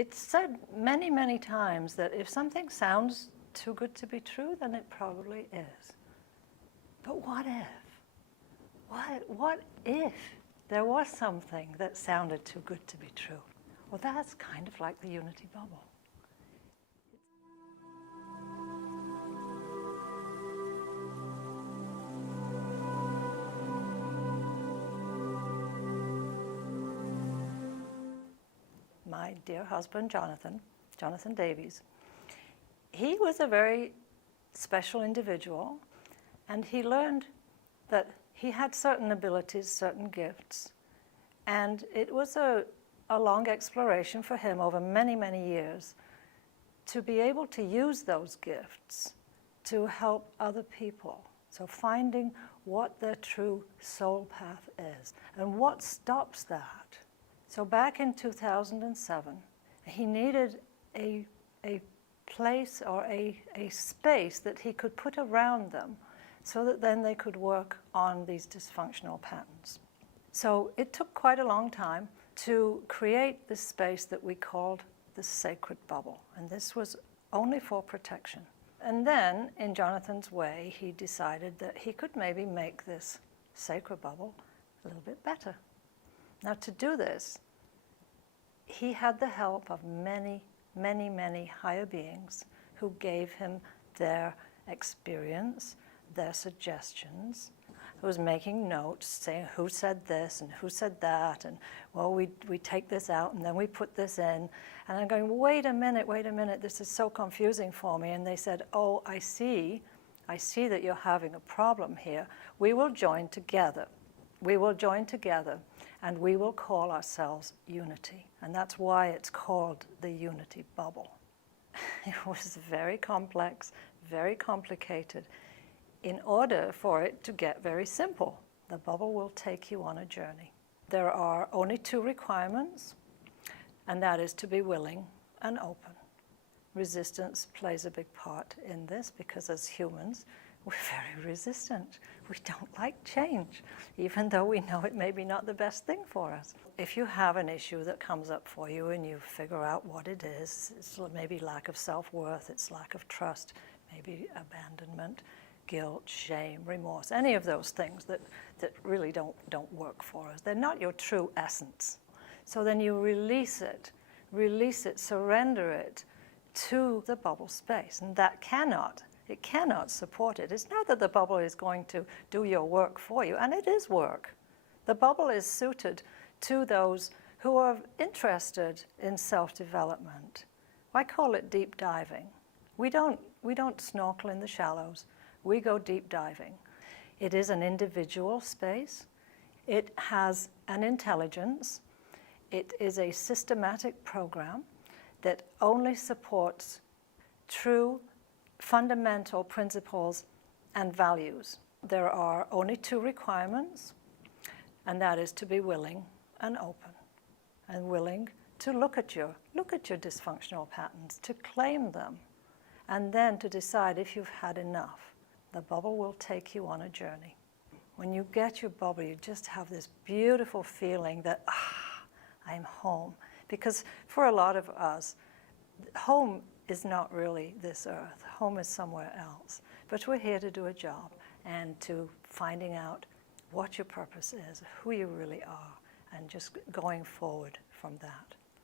It's said many, many times that if something sounds too good to be true, then it probably is. But what if? What if there was something that sounded too good to be true? Well, that's kind of like the unity bubble. My dear husband, Jonathan Davies, he was a very special individual, and he learned that he had certain abilities, certain gifts, and it was a long exploration for him over many, many years to be able to use those gifts to help other people. So finding what their true soul path is and what stops that. So back in 2007, he needed a place or a space that he could put around them so that then they could work on these dysfunctional patterns. So it took quite a long time to create this space that we called the sacred bubble, and this was only for protection. And then, in Jonathan's way, he decided that he could maybe make this sacred bubble a little bit better. Now, to do this, he had the help of many, many, many higher beings who gave him their experience, their suggestions, who was making notes, saying who said this and who said that, and well, we take this out and then we put this in. And I'm going, wait a minute, this is so confusing for me. And they said, oh, I see that you're having a problem here. We will join together. We will join together and we will call ourselves unity. And that's why it's called the unity bubble. It was very complex, very complicated. In order for it to get very simple, the bubble will take you on a journey. There are only two requirements, and that is to be willing and open. Resistance plays a big part in this because as humans, we're very resistant. We don't like change, even though we know it may be not the best thing for us. If you have an issue that comes up for you and you figure out what it is, it's maybe lack of self-worth, it's lack of trust, maybe abandonment, guilt, shame, remorse, any of those things that really don't work for us. They're not your true essence. So then you release it, surrender it to the bubble space. And that cannot support it. It's not that the bubble is going to do your work for you, and it is work. The bubble is suited to those who are interested in self-development. I call it deep diving. We don't snorkel in the shallows. We go deep diving. It is an individual space. It has an intelligence. It is a systematic program that only supports true fundamental principles and values. There are only two requirements, and that is to be willing and open, and willing to look at your dysfunctional patterns, to claim them, and then to decide if you've had enough. The bubble will take you on a journey. When you get your bubble, you just have this beautiful feeling that, I'm home. Because for a lot of us, home is not really this earth. Home is somewhere else. But we're here to do a job and to finding out what your purpose is, who you really are, and just going forward from that.